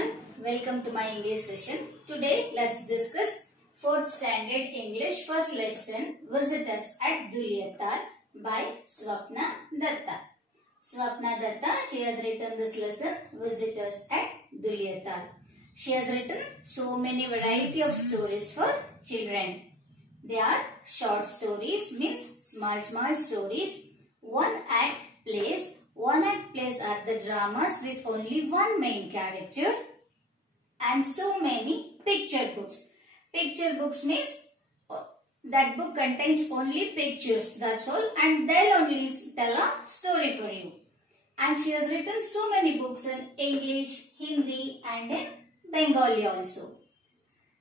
everyone, welcome to my English session. Today let's discuss 4th standard English first lesson Visitors at Dulyatar by Swapna Datta. Swapna Datta, she has written this lesson Visitors at Dulyatar. She has written so many variety of stories for children. They are short stories, means small stories, one act plays. One act plays are the dramas with only one main character, and so many picture books. Picture books means that book contains only pictures, that's all, and they'll only tell a story for you. And she has written so many books in English, Hindi and in Bengali also.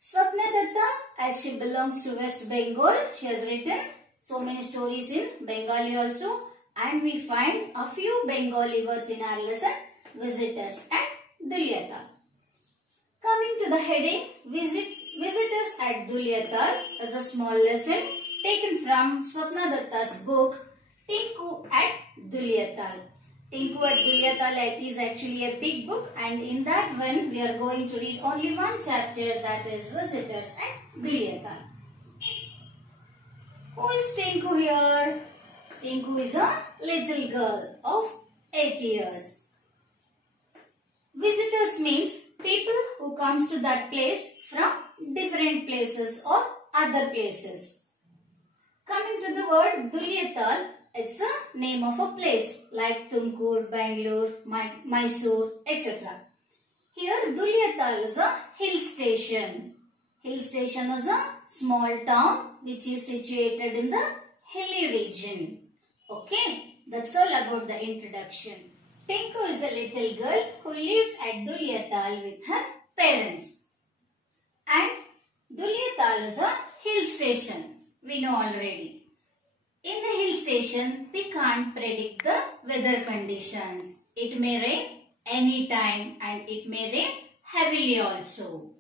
Swapna Datta, as she belongs to West Bengal, she has written so many stories in Bengali also. And we find a few Bengali words in our lesson, Visitors at Dulyatar. Coming to the heading, Visitors at Dulyatar is a small lesson taken from Swapna Datta's book, Tinku at Dulyatar. Tinku at Dulyatar is actually a big book, and in that one we are going to read only one chapter, that is Visitors at Dulyatar. Who is Tinku here? Tinku is a little girl of 8 years. Visitors means people who comes to that place from different places or other places. Coming to the word Dulyatar, it's a name of a place like Tumkur, Bangalore, Mysore, etc. Here Dulyatar is a hill station. Hill station is a small town which is situated in the hilly region. Okay, that's all about the introduction. Tinku is a little girl who lives at Dulyatar with her parents. And Dulyatar is a hill station, we know already. In the hill station, we can't predict the weather conditions. It may rain anytime and it may rain heavily also.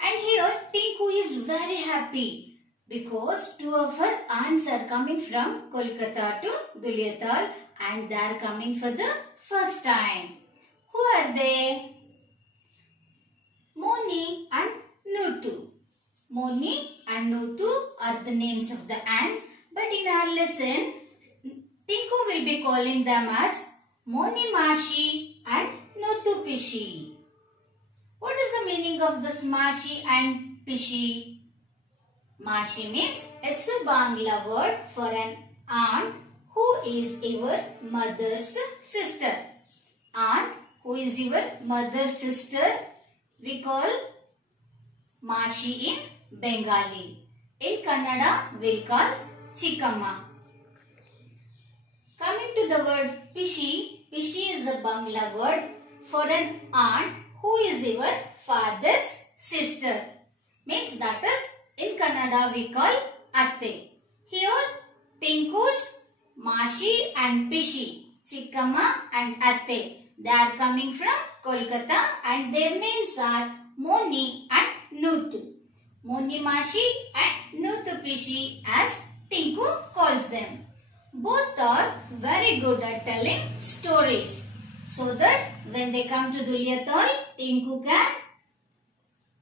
And here Tinku is very happy, because two of her aunts are coming from Kolkata to Dulyatar and they are coming for the first time. Who are they? Moni and Nutu. Moni and Nutu are the names of the aunts, but in our lesson, Tinku will be calling them as Moni Mashi and Nutu Pishi. What is the meaning of this Mashi and Pishi? Mashi means it's a Bangla word for an aunt who is your mother's sister. Aunt who is your mother's sister, we call Mashi in Bengali. In Kannada, we'll call Chikamma. Coming to the word Pishi, Pishi is a Bangla word for an aunt who is your father's sister. Means that is in Kannada we call Atte. Here Tinku's Mashi and Pishi, Chikamma and Atte, they are coming from Kolkata and their names are Moni and Nutu. Moni Mashi and Nutu Pishi as Tinku calls them. Both are very good at telling stories, so that when they come to Dulyatar, Tinku can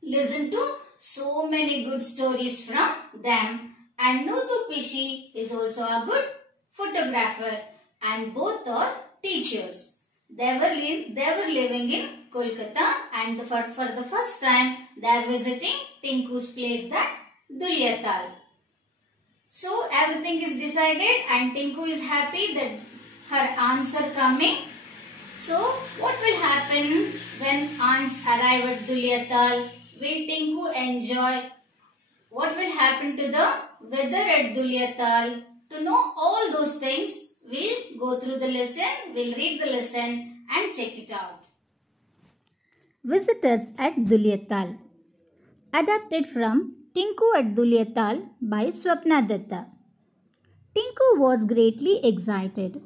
listen to so many good stories from them. And Nutu Pishi is also a good photographer, and both are teachers. They were living in Kolkata, and for the first time they are visiting Tinku's place, that Dulyatar. So everything is decided and Tinku is happy that her aunts are coming. So what will happen when aunts arrive at Dulyatar? Will Tinku enjoy? What will happen to the weather at Dulyatar? To know all those things, we'll go through the lesson, we'll read the lesson and check it out. Visitors at Dulyatar. Adapted from Tinku at Dulyatar by Swapna Datta. Tinku was greatly excited.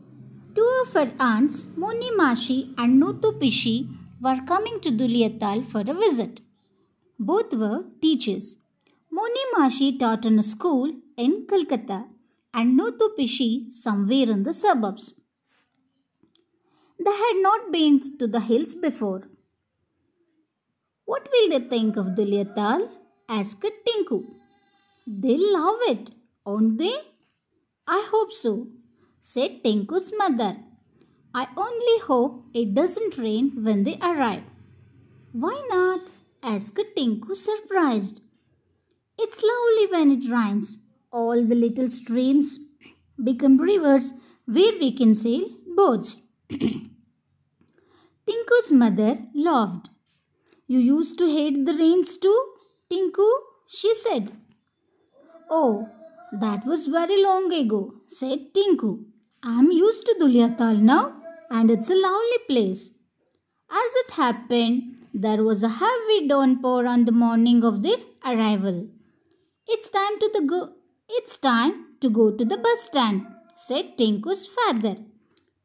Two of her aunts, Moni Mashi and Nutu Pishi, were coming to Dulyatar for a visit. Both were teachers. Moni Mashi taught in a school in Kolkata and Nutu Pishi somewhere in the suburbs. They had not been to the hills before. What will they think of Dulyatal? Asked Tinku. They'll love it, won't they? I hope so, said Tinku's mother. I only hope it doesn't rain when they arrive. Why not? Asked Tinku, surprised. It's lovely when it rains. All the little streams become rivers where we can sail boats. Tinku's mother laughed. You used to hate the rains too, Tinku, she said. Oh, that was very long ago, said Tinku. I'm used to Dulyatal now, and it's a lovely place. As it happened, there was a heavy downpour on the morning of their arrival. It's time to go to the bus stand, said Tinku's father,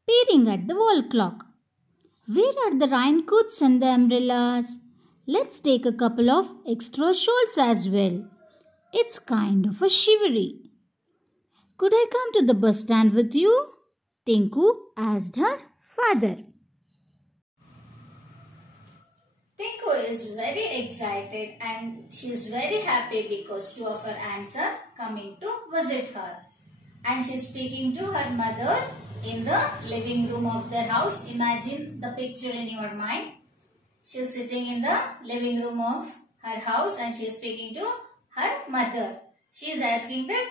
peering at the wall clock. Where are the raincoats and the umbrellas? Let's take a couple of extra shawls as well. It's kind of a shivery. Could I come to the bus stand with you? Tinku asked her father. Tinku is very excited and she is very happy because two of her aunts are coming to visit her. And she is speaking to her mother in the living room of their house. Imagine the picture in your mind. She is sitting in the living room of her house and she is speaking to her mother. She is asking that,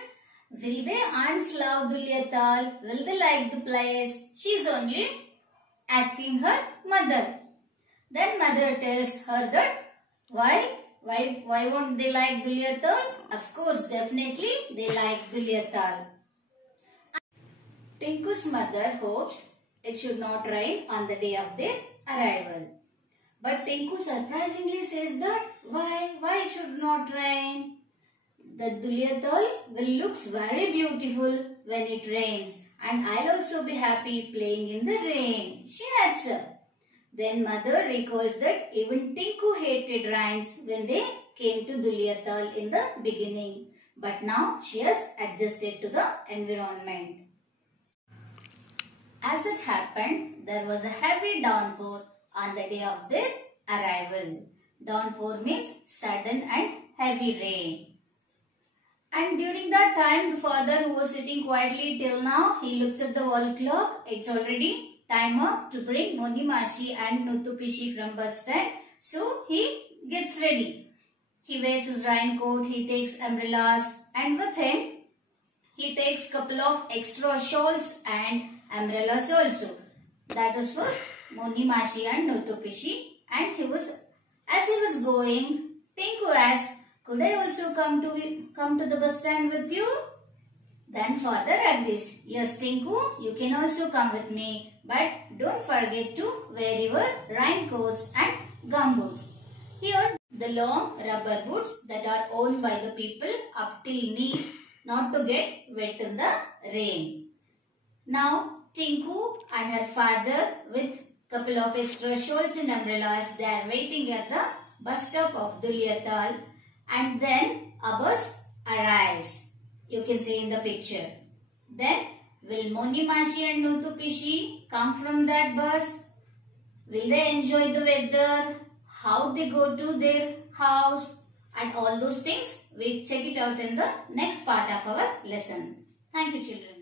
will the aunts love Dulyatal? Will they like the place? She is only asking her mother. Then mother tells her that, why won't they like Dulyatal? Of course, definitely they like Dulyatal. Tinku's mother hopes it should not rain on the day of their arrival. But Tinku surprisingly says that, why it should not rain? The Dulyatal will looks very beautiful when it rains and I'll also be happy playing in the rain, she adds up. Then mother recalls that even Tinku hated rains when they came to Dulyatal in the beginning. But now she has adjusted to the environment. As it happened, there was a heavy downpour on the day of their arrival. Downpour means sudden and heavy rain. And during that time, the father who was sitting quietly till now, he looks at the wall clock. It's already time up to bring Moni Masi and Nuthu Pishi from bus stand. So he gets ready. He wears his raincoat, he takes umbrellas and with him, he takes couple of extra shawls and umbrellas also. That is for Moni Masi and Nuthu Pishi. And as he was going, Tinku asked, could I also come to the bus stand with you? Then father agrees. Yes, Tinku, you can also come with me. But don't forget to wear your raincoats and gumboots. Here, the long rubber boots that are owned by the people up till knee, not to get wet in the rain. Now, Tinku and her father with couple of extra shawls and umbrellas, they are waiting at the bus stop of Dulyatal. And then a bus arrives. You can see in the picture. Then will Moni Masi and Nuthu Pishi come from that bus? Will they enjoy the weather? How they go to their house? And all those things, we check it out in the next part of our lesson. Thank you, children.